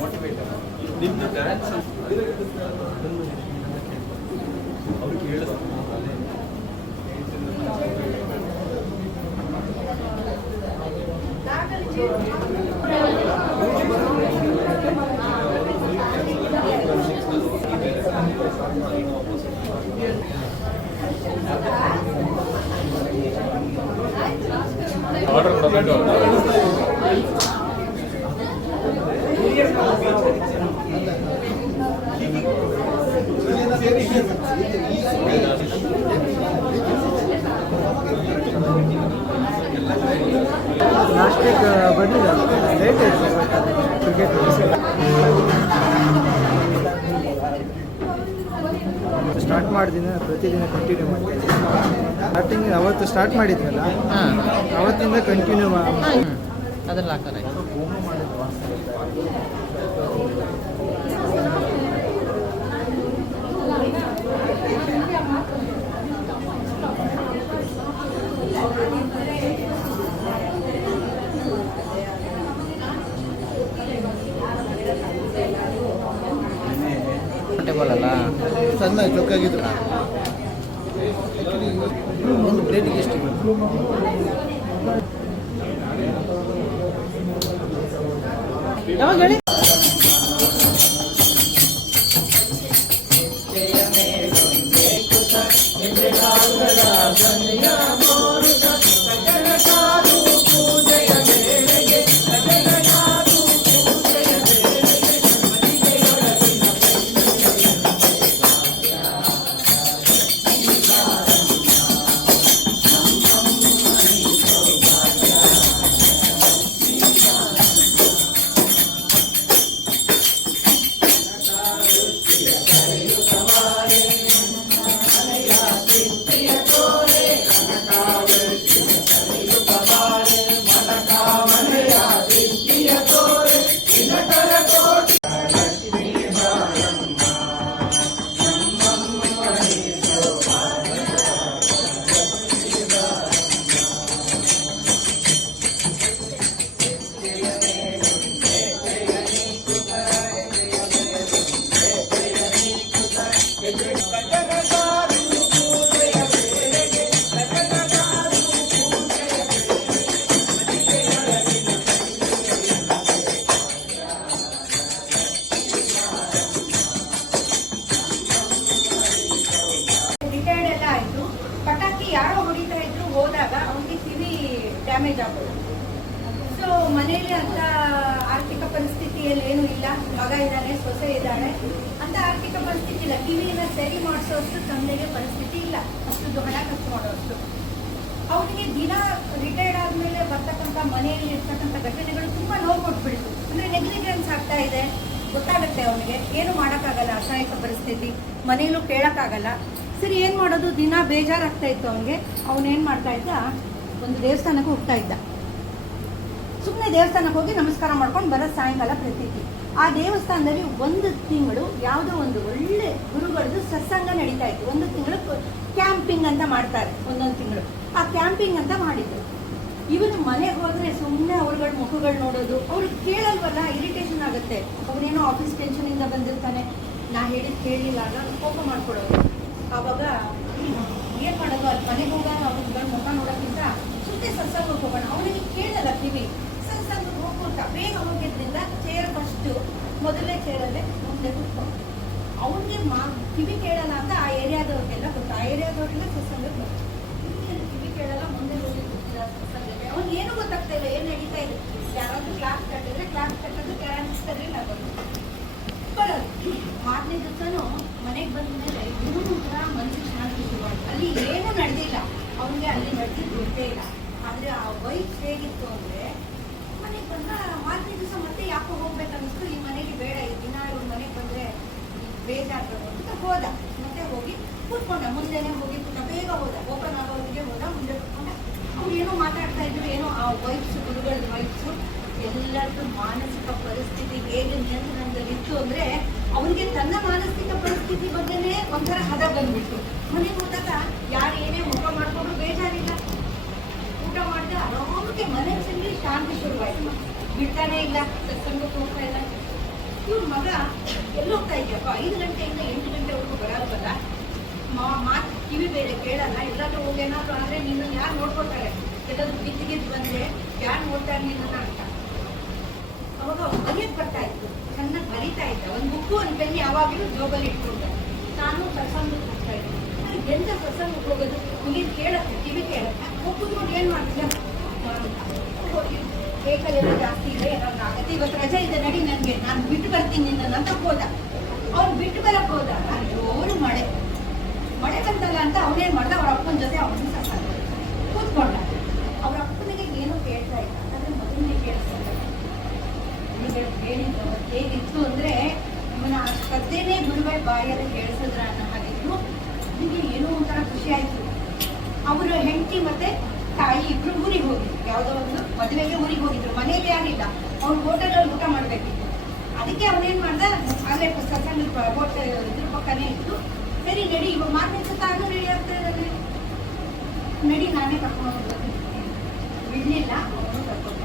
Motivate ನಿಮ್ದು dance ಅವ್ರಿಗೆ ಹೇಳಿದ್ರು ಆರ್ಡರ್ ಕೊಡಬೇಕು. ಲಾಸ್ಟಿಗೆ ಬಂದಿಲ್ಲ, ಲೇಟ್ ಆಯಿತು ಕ್ರಿಕೆಟ್ ಸ್ಟಾರ್ಟ್ ಮಾಡಿದ್ದೀನಿ. ಪ್ರತಿದಿನ ಕಂಟಿನ್ಯೂ ಮಾಡ್ತೀನಿ. ಸ್ಟಾರ್ಟಿಂಗ್ ಅವತ್ತು ಸ್ಟಾರ್ಟ್ ಮಾಡಿದ್ನಲ್ಲ, ಅವತ್ತಿಂದ ಕಂಟಿನ್ಯೂ ಅದೆಲ್ಲ ಹಾಕೋಣ. ಟೇಬಲಲ್ಲ ಸಣ್ಣ ಚೊಕ್ಕಾಗಿದ್ದು ಒಂದು ಪ್ಲೇಟಿಗೆ ಎಷ್ಟು ಯಾವಾಗ ಹೇಳಿ. ಯಾರೋ ಹೊಡಿತಾ ಇದ್ರು, ಹೋದಾಗ ಅವನಿಗೆ ಕಿವಿ ಡ್ಯಾಮೇಜ್ ಆಗೋದು. ಸೊ ಮನೆಯಲ್ಲಿ ಅಂತ ಆರ್ಥಿಕ ಪರಿಸ್ಥಿತಿಯಲ್ಲಿ ಏನು ಇಲ್ಲ, ಮಗ ಇದ್ದಾನೆ, ಸೊಸೆ ಇದ್ದಾನೆ, ಅಂತ ಆರ್ಥಿಕ ಪರಿಸ್ಥಿತಿ ಇಲ್ಲ. ಕಿವಿನ ಸರಿ ಮಾಡಿಸೋಷ್ಟು ತಂದೆಗೆ ಪರಿಸ್ಥಿತಿ ಇಲ್ಲ, ಅಷ್ಟು ಹಣ ಖರ್ಚು ಮಾಡೋಷ್ಟು. ಅವನಿಗೆ ದಿನ ರಿಟೈರ್ಡ್ ಆದ್ಮೇಲೆ ಬರ್ತಕ್ಕಂಥ ಮನೆಯಲ್ಲಿ ಇರ್ತಕ್ಕಂಥ ಘಟನೆಗಳು ತುಂಬಾ ನೋವು ಕೊಟ್ಬಿಡ್ತು. ಅಂದ್ರೆ ನೆಗ್ಲಿಜೆನ್ಸ್ ಆಗ್ತಾ ಇದೆ, ಗೊತ್ತಾಗುತ್ತೆ ಅವನಿಗೆ. ಏನು ಮಾಡೋಕ್ಕಾಗಲ್ಲ, ಅಸಹಾಯಕ ಪರಿಸ್ಥಿತಿ, ಮನೆಯಲ್ಲೂ ಕೇಳಕ್ಕಾಗಲ್ಲ. ಸರಿ, ಏನು ಮಾಡೋದು? ದಿನ ಬೇಜಾರಾಗ್ತಾ ಇತ್ತು ಅವನಿಗೆ. ಅವನೇನು ಮಾಡ್ತಾ ಇದ್ದ, ಒಂದು ದೇವಸ್ಥಾನಕ್ಕೆ ಹೋಗ್ತಾ ಇದ್ದ. ಸುಮ್ಮನೆ ದೇವಸ್ಥಾನಕ್ಕೆ ಹೋಗಿ ನಮಸ್ಕಾರ ಮಾಡ್ಕೊಂಡು ಬರೋ ಸಾಯಂಕಾಲ ಪ್ರತೀತಿ. ಆ ದೇವಸ್ಥಾನದಲ್ಲಿ ಒಂದು ತಿಂಗಳು ಯಾವುದೋ ಒಂದು ಒಳ್ಳೆ ಗುರುಗಳದ್ದು ಸತ್ಸಂಗ ನಡೀತಾ ಇತ್ತು. ಒಂದು ತಿಂಗಳು ಕ್ಯಾಂಪಿಂಗ್ ಅಂತ ಮಾಡ್ತಾರೆ, ಒಂದೊಂದು ತಿಂಗಳು. ಆ ಕ್ಯಾಂಪಿಂಗ್ ಅಂತ ಮಾಡಿದ್ರು. ಇವನು ಮನೆಗೆ ಹೋದ್ರೆ ಸುಮ್ಮನೆ ಅವ್ರಗಳ ಮುಖಗಳು ನೋಡೋದು, ಅವ್ರಿಗೆ ಕೇಳಲ್ವಲ್ಲ, ಇರಿಟೇಷನ್ ಆಗುತ್ತೆ. ಅವನೇನೋ ಆಫೀಸ್ ಟೆನ್ಷನಿಂದ ಬಂದಿರ್ತಾನೆ, ನಾ ಹೇಳಿದ್ ಕೇಳಲಿಲ್ಲ ಆಗ ಕೋಪ ಮಾಡ್ಕೊಡೋದು. ಆವಾಗ ಏನ್ ಮಾಡೋದು, ಅಲ್ಲಿ ಮನೆಗೆ ಹೋಗಾಗ ಅವ್ರ ಮುಖ ನೋಡೋಕ್ಕಿಂತ ಸುಮ್ಮನೆ ಸತ್ಸಂಗಕ್ಕೆ ಹೋಗೋಣ. ಅವನಿಗೆ ಕೇಳಲ್ಲ ಕಿವಿ. ಸತ್ಸಂಗಕ್ಕೆ ಹೋಗ್ಕೊತ ಬೇಗ ಹೋಗಿದ್ರಿಂದ ಚೇರ್ ಫಸ್ಟ್ ಮೊದಲನೇ ಚೇರಲ್ಲೇ ಮುಂದೆ ಕೂತ್ಕೊಂಡು ಅವನಿಗೆ ಕಿವಿ ಕೇಳಲ್ಲ ಅಂತ ಆ ಏರಿಯಾದವ್ರಿಗೆಲ್ಲ ಗೊತ್ತು. ಆ ಏರಿಯಾದವ್ರಿಗೆಲ್ಲ ಸತ್ಸಂಗಕ್ಕೆ ಕಿವಿ ಕೇಳಲ್ಲ, ಮುಂದೆ ಹೋಗಿ ಕೂತಿಲ್ಲ ಸತ್ಸಂಗಕ್ಕೆ. ಅವ್ನಿಗೆ ಏನು ಗೊತ್ತಾಗ್ತಾ ಇಲ್ಲ, ಏನ್ ನಡೀತಾ ಇದೆ. ಯಾರಾದ್ರೂ ಕ್ಲಾಸ್ ಕಟ್ಟಿದ್ರೆ ಕ್ಲಾಸ್ ಕಟ್ಟೋದು, ಕ್ಯಾರೆನ್ಸ್ ಕಟ್ಟಿದ್ರೆ ಬರೋದು. ಮಾರನೇ ದಿವಸನೂ ಮನೆಗೆ ಬಂದ ಮೇಲೆ ಇನ್ನೂ ಒಂಥರ ಮನಸ್ಸಿಗೆ ಶಾಂತಿ ಶುರುವಾಯಿತು. ಅಲ್ಲಿ ಏನೂ ನಡೆದಿಲ್ಲ, ಅವನಿಗೆ ಅಲ್ಲಿ ನಡೆದಿದ್ದು ಗೊತ್ತೇ ಇಲ್ಲ. ಆದರೆ ಆ ವೈಫ್ ಹೇಗಿತ್ತು ಅಂದರೆ, ಮನೆಗೆ ಬಂದ ಮಾರನೇ ದಿವಸ ಮತ್ತೆ ಯಾಕೋ ಹೋಗ್ಬೇಕನ್ನಿಸ್ತು. ಈ ಮನೆಗೆ ಬೇಡ, ಈ ದಿನ ಇವ್ರ ಮನೆಗೆ ಬಂದರೆ ಬೇಜಾರು ಅಂತ ಹೋದ. ಮತ್ತೆ ಹೋಗಿ ಕೂತ್ಕೊಂಡ, ಮುಂದೆನೇ ಹೋಗಿ ಬೇಗ ಹೋದ, ಓಪನ್ ಆಗೋರಿಗೆ ಹೋದ, ಮುಂದೆ ಕೂತ್ಕೊಂಡ. ಅವ್ರು ಏನೋ ಮಾತಾಡ್ತಾ ಇದ್ರು, ಏನೋ ಆ ವೈಫ್ಸು, ಗುರುಗಳ ವೈಫ್ಸು ಎಲ್ಲರದ್ದು ಮಾನಸಿಕ ಪರಿಸ್ಥಿತಿ ಹೇಗೆ ನಿಯಂತ್ರಣದಲ್ಲಿ ಇತ್ತು ಅಂದರೆ, ಅವನಿಗೆ ತನ್ನ ಮಾನಸಿಕ ಪರಿಸ್ಥಿತಿ ಬಗ್ಗೆನೇ ಒಂಥರ ಹದ ಬಂದ್ಬಿಟ್ಟು ಮನೆಗೆ ಹೋದಾಗ ಯಾರು ಏನೇ ಮುಖ ಮಾಡ್ಕೊಂಡ್ರು ಬೇಜಾರಿಲ್ಲ. ಊಟ ಮಾಡಿದ್ರೆ ಆರಾಮಕ್ಕೆ ಮನಸ್ಸಲ್ಲಿ ಶಾಂತಿ ಶುರುವಾಯಿತು. ಬಿಡ್ತಾನೆ ಇಲ್ಲ, ಸತ್ಸಂಗಕ್ಕೆ ಹೋಗ್ತಾ ಇಲ್ಲ. ಮಗ ಎಲ್ಲಿ ಹೋಗ್ತಾ ಇದೆಯಪ್ಪ 5 ಗಂಟೆಯಿಂದ 8 ಗಂಟೆವರೆಗೂ ಬರೋದಲ್ಲ, ಮಾತು ಕಿವಿ ಬೇರೆ ಕೇಳಲ್ಲ, ಎಲ್ಲಾದ್ರೂ ಹೋಗಿ ಏನಾದ್ರು ಆದರೆ ನಿನ್ನನ್ನು ಯಾರು ನೋಡ್ಕೊಳ್ತಾರೆ, ಎಲ್ಲಾದ್ರೂ ಗಿದ್ದು ಬಂದರೆ ಯಾರು ನೋಡ್ತಾರೆ ನಿನ್ನನ್ನು ಅಂತ. ಅವಾಗ ಅವ್ರು ಬರೆಯಕ್ಕೆ ಬರ್ತಾ ಇತ್ತು, ಚೆನ್ನಾಗಿ ಬರೀತಾ ಇದ್ದ. ಒಂದು ಬುಕ್ಕು ಒಂದು ಪೆನ್ ಯಾವಾಗಲೂ ಜೋಬಲ್ಲಿ ಇಟ್ಕೊಂಡೆ. ನಾನು ಸತ್ಸಂಗಕ್ಕೆ ಹೋಗ್ತಾ ಇದ್ದೆ. ಎಂತ ಸತ್ಸಂಗಕ್ಕೆ ಹೋಗೋದು, ಮುಗಿದು ಕೇಳತ್ತೆ, ಕಿವಿ ಕೇಳತ್ತೆ, ಹೋಗೋದು ನೋಡಿ ಏನು ಮಾಡ್ತಿದ್ದೆ ಬೇಕಲ್ಲೆಲ್ಲ ಜಾಸ್ತಿ ಇದೆ, ಏನಾದ್ರು ಆಗುತ್ತೆ, ಇವತ್ತು ರಜೆ ಇದೆ ನಡಿ ನನಗೆ, ನಾನು ಬಿಟ್ಟು ಬರ್ತೀನಿ ನಿನ್ನನ್ನು ಅಂತ ಹೋದ. ಅವ್ನು ಬಿಟ್ಟು ಬರಕ್ಕೆ ಹೋದಾಗ ಜೋರು ಮಳೆ ಬಂತಲ್ಲ ಅಂತ ಅವನೇನು ಮಾಡ್ದ, ಅವ್ರ ಅಪ್ಪನ ಜೊತೆ ಅವನು ಸತ್ಸಂಗ ಕೂತ್ಕೊಂಡ. ಅವ್ರ ಅಪ್ಪನಿಗೆ ಏನೂ ಕೇಳ್ತಾ ಇಲ್ಲ, ಅಂದರೆ ಮೊದಲನೇ ಕೇಳಿಸ್ತಾರೆ ಹೇಳಿದ್ದು ಹೇಗಿತ್ತು ಅಂದರೆ ಇವನ ಶ್ರದ್ಧೆನೇ ಗುರುಗಳ ಬಾಯಲ್ಲಿ ಕೇಳಿಸಿದ್ರ ಅನ್ನೋ ಹಾಗಿದ್ರು. ನನಗೆ ಏನೋ ಒಂಥರ ಖುಷಿ ಆಯಿತು. ಅವರ ಹೆಂಡತಿ ಮತ್ತೆ ತಾಯಿ ಇಬ್ರು ಊರಿಗೆ ಹೋಗಿದ್ರು, ಯಾವುದೋ ಒಂದು ಮದುವೆಗೆ ಊರಿಗೆ ಹೋಗಿದ್ರು, ಮನೇಲಿ ಯಾರಿಲ್ಲ, ಅವ್ನು ಹೋಟೆಲಲ್ಲಿ ಊಟ ಮಾಡಬೇಕಿತ್ತು. ಅದಕ್ಕೆ ಅವನೇನು ಮಾಡ್ದ, ಅಲ್ಲೇ ಸತ್ಸಂಗ ಹೋಟೆಲ್ ಇದ್ರ ಪಕ್ಕನೇ ಇತ್ತು. ಸರಿ ನಡಿ, ಇವಾಗ ಮಾರ್ನಿಂಗ್ ತಾನು ರೆಡಿ ಆಗ್ತಾ ಇದ್ದಾನೆ, ನಡಿ ನಾನೇ ಕರ್ಕೊಂಡು ಹೋಗೋದು ಬಿಡಲಿಲ್ಲ. ಅವನು ಕರ್ಕೊಂಡು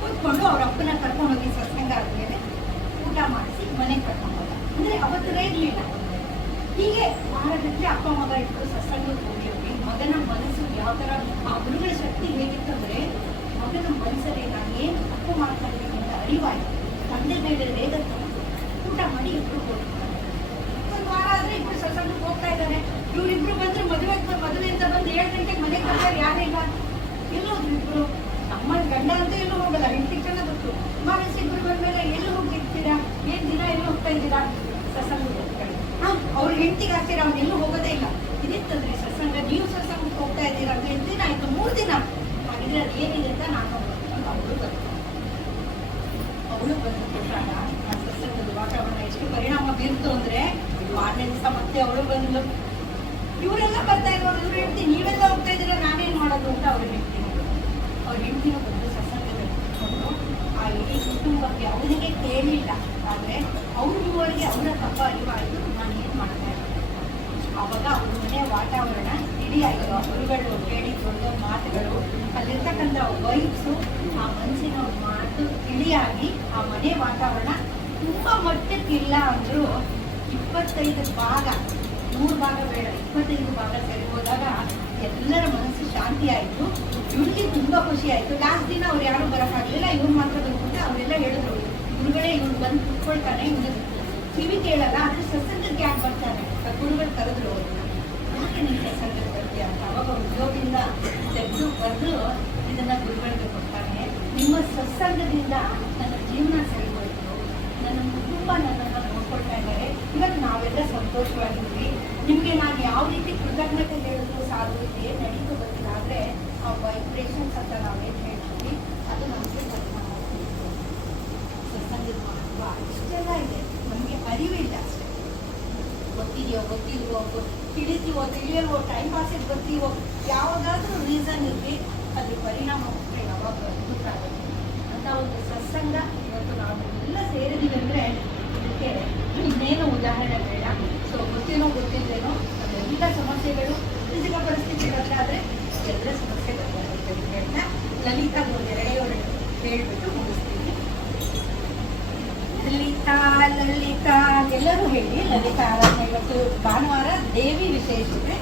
ಕೂತ್ಕೊಂಡು ಅವ್ರ ಅಪ್ಪನ ಕರ್ಕೊಂಡೋಗಿ ಸತ್ಸಂಗ ಆದಮೇಲೆ ಊಟ ಮಾಡಿಸಿ ಮನೆಗೆ ಕರ್ಕೊಂಡು ಹೋದ. ಅಂದರೆ ಅವತ್ತರೇ ಇರಲಿಲ್ಲ. ಹೀಗೆ ವಾರಗಟ್ಟಲೆ ಅಪ್ಪ ಮಗ ಇಟ್ಟು ಸತ್ಸಂಗಕ್ಕೆ ಹೋಗಿ ಮಗನ ಮನಸ್ಸು ಯಾವ ಥರ, ಆ ಗುರುಗಳ ಶಕ್ತಿ ಹೇಗಿತ್ತು ಅಂದರೆ ಮಗನ ಮನಸ್ಸಲ್ಲಿ ನಾನು ಏನು ತಪ್ಪು ಮಾಡ್ತಾ ಇದ್ದೀನಿ ಅಂತ ಅರಿವಾಯಿತು. ತಂದೆ ಮೇಲೆ ವೇಗ ತಗೊಂಡು ಊಟ ಮಾಡಿ ಇಬ್ಬರು ಹೋಗ್ತಾರೆ. ಒಂದು ವಾರ ಆದರೆ ಇಬ್ಬರು ಸತ್ಸಂಗಕ್ಕೆ ಹೋಗ್ತಾ ಇದ್ದಾರೆ. ಇವರಿಬ್ರು ಬಂದರೆ ಮದುವೆಯಿಂದ ಬಂದು 7 ಗಂಟೆಗೆ ಮನೆಗೆ ಬರ್ತಾರೆ, ಯಾರಿಲ್ಲ, ಎಲ್ಲೋದ್ರು ಇಬ್ಬರು. ನಮ್ಮ ಗಂಡ ಅಂತ ಎಲ್ಲೂ ಹೋಗಲ್ಲ, ಹೆಂಡತಿ ಚೆನ್ನಾಗಿ ಗೊತ್ತು. ಮನಸ್ಸು ಇಬ್ಬರು ಬಂದಮೇಲೆ ಎಲ್ಲೂ ಹೋಗಿರ್ತೀರಾ, ಏನು ದಿನ ಎಲ್ಲೂ ಹೋಗ್ತಾ ಇದ್ದೀರಾ, ಸತ್ಸಂಗಕ್ಕೆ ಹೋಗ್ತಾರೆ. ಅವ್ರ ಹೆಂಡತಿಗೆ ಆಗ್ತೀರಾ, ಅವ್ನು ಎಲ್ಲೂ ಹೋಗೋದೇ ಇಲ್ಲ. ಇದಿತ್ತಂದ್ರೆ ಸತ್ಸಂಗ, ನೀವು ಸತ್ಸಂಗಕ್ಕೆ ಹೋಗ್ತಾ ಇದ್ದೀರಾ ಅಂತ 8 ದಿನ ಆಯಿತು, 3 ದಿನ ಹಾಗಿದ್ರೆ ಅದು ಏನಿದೆ ಅಂತ ನಾನು ಅವಳು ಬಂದುಕೊಟ್ಟಾಗ ಆ ಸತ್ಸಂಗದ ವಾತಾವರಣ ಎಷ್ಟು ಪರಿಣಾಮ ಬೀರ್ತು ಅಂದರೆ, ಮಾರನೇ ದಿವಸ ಮತ್ತೆ ಅವಳು ಬಂದು ಇವರೆಲ್ಲ ಬರ್ತಾ ಇರೋರು, ಇವ್ರು ಹೇಳ್ತೀನಿ ನೀವೆಲ್ಲ ಹೋಗ್ತಾ ಇದ್ದೀರಾ, ನಾನೇನು ಮಾಡೋದು ಅಂತ ಅವ್ರು ಹೇಳ್ತೀನಿ. ಅವ್ರ ಹೆಂಡತಿನೂ ಬಂದು ಸತ್ಸಂಗದಲ್ಲಿ ಕೂತ್ಕೊಂಡು ಆ ಇಡೀ ಕುಟುಂಬಕ್ಕೆ ಅವನಿಗೆ ಕೇಳಲಿಲ್ಲ, ಆದರೆ ಅವ್ರ ಮೂವರಿಗೆ ಅವರ ತಪ್ಪ ಅರಿವಾಯಿತು, ನಾನು ಏನು ಮಾಡ್ತಾ ಇದ್ದೀನಿ. ಆವಾಗ ಅವ್ರ ಮನೆಯ ವಾತಾವರಣ ತಿಳಿಯಾಯಿತು. ಆ ಗುರುಗಳು ಹೇಳಿಕೊಂಡು ಮಾತುಗಳು, ಅಲ್ಲಿರ್ತಕ್ಕಂಥ ವೈಬ್ಸು, ಆ ಮನಸ್ಸಿನ ಮಾತು ತಿಳಿಯಾಗಿ ಆ ಮನೆ ವಾತಾವರಣ ತುಂಬ ಮಟ್ಟಕ್ಕಿಲ್ಲ ಅಂದರೂ 25 ಭಾಗ, 3 ಭಾಗ ಬೇಡ, 25 ಭಾಗ ಸರಿ ಹೋದಾಗ ಎಲ್ಲರ ಮನಸ್ಸು ಶಾಂತಿ ಆಯಿತು. ಇವ್ರಿಗೆ ತುಂಬ ಖುಷಿ ಆಯಿತು. ಲಾಸ್ಟ್ ದಿನ ಅವ್ರು ಯಾರೂ ಬರೋಕ್ಕಾಗಲಿಲ್ಲ, ಇವ್ರು ಮಾತ್ರ ಬಂದ್ಬಿಟ್ಟು ಅವರೆಲ್ಲ ಹೇಳಿದ್ರು, ಗುರುಗಳೇ ಇವ್ರು ಬಂದು ಕುತ್ಕೊಳ್ತಾನೆ, ಇವ್ನು ಕಿವಿ ಕೇಳಲ್ಲ, ಆದರೆ ಸತ್ಸಂಗಕ್ಕೆ ಯಾಕೆ ಬರ್ತಾನೆ, ಗುರುಗಳು ಕರೆದ್ರು ಅವ್ರನ್ನ, ಯಾಕೆ ನೀವು ಸತ್ಸಂಗಕ್ಕೆ ಬರ್ತೀಯ ಅಂತ. ಅವಾಗ ಅವ್ರು ಉದ್ಯೋಗದಿಂದ ತೆಗೆದು ಬರೆದು ಇದನ್ನು ಗುರುಗಳಿಗೆ ಕೊಡ್ತಾನೆ. ನಿಮ್ಮ ಸತ್ಸಂಗದಿಂದ ನನ್ನ ಜೀವನ ಸರಿ ಹೋಯಿತು, ನನ್ನ ಕುಟುಂಬ ನನ್ನನ್ನು ನೋಡ್ಕೊಳ್ತಾ ಇದ್ದಾರೆ, ಇವತ್ತು ನಾವೆಲ್ಲ ಸಂತೋಷವಾಗಿದ್ವಿ. ನಿಮಗೆ ನಾನು ಯಾವ ರೀತಿ ಕೃತಜ್ಞತೆ ಹೇಳಿದ್ರು ಸಾಧ್ಯತೆ ನಡೀತು ಬಂದಿಲ್ಲ, ಆದರೆ ಆ ವೈಬ್ರೇಷನ್ಸ್ ಅಂತ ನಾವೇನು ಹೇಳ್ತೀವಿ ಅದು ನಮಗೆ ಸತ್ಸಂಗದ ಮಹತ್ವ ಇಷ್ಟೆಲ್ಲ ಇದೆ. ನಮಗೆ ಅರಿವಿಲ್ಲ ಅಷ್ಟೇ, ಗೊತ್ತಿಲ್ವೋ ತಿಳಿತೀವೋ ತಿಳಿಯಲ್ವೋ, ಟೈಮ್ ಪಾಸಿಗೆ ಬರ್ತೀವೋ, ಯಾವುದಾದ್ರೂ ರೀಸನ್ ಇರಲಿ, ಅದ್ರ ಪರಿಣಾಮ ಹೋದರೆ ಯಾವಾಗ ಅದ್ಭುತ ಆಗುತ್ತೆ ಅಂತ ಒಂದು ಸತ್ಸಂಗ ಇವತ್ತು ನಾವು ಎಲ್ಲ ಸೇರಿದೀವಿ ಅಂದರೆ ಇದಕ್ಕೆ ಇನ್ನೇನು ಉದಾಹರಣೆ ಬೇಡ. ಸೊ ಗೊತ್ತೇನೋ ಗೊತ್ತಿದ್ದೇನೋ ಅದೆಲ್ಲ ಸಮಸ್ಯೆಗಳು ಫಿಸಿಕಲ್ ಪರಿಸ್ಥಿತಿ ಬದಲಾದರೆ ಎಲ್ಲ ಸಮಸ್ಯೆ ಬದಲಾಗುತ್ತೆ ಅಂತ ಹೇಳ್ತಾ ಲಲಿತಾ ಒಂದು 2 ವರ್ಷ ಹೇಳ್ಬಿಟ್ಟು ಮುಗಿಸ್ತೀನಿ. ಲಲಿತಾ ಎಲ್ಲರೂ ಹೇಳಿ ಲಲಿತಾ ಆರಾಧನೆ. ಇವತ್ತು ಭಾನುವಾರ ದೇವಿ ವಿಶೇಷತೆ.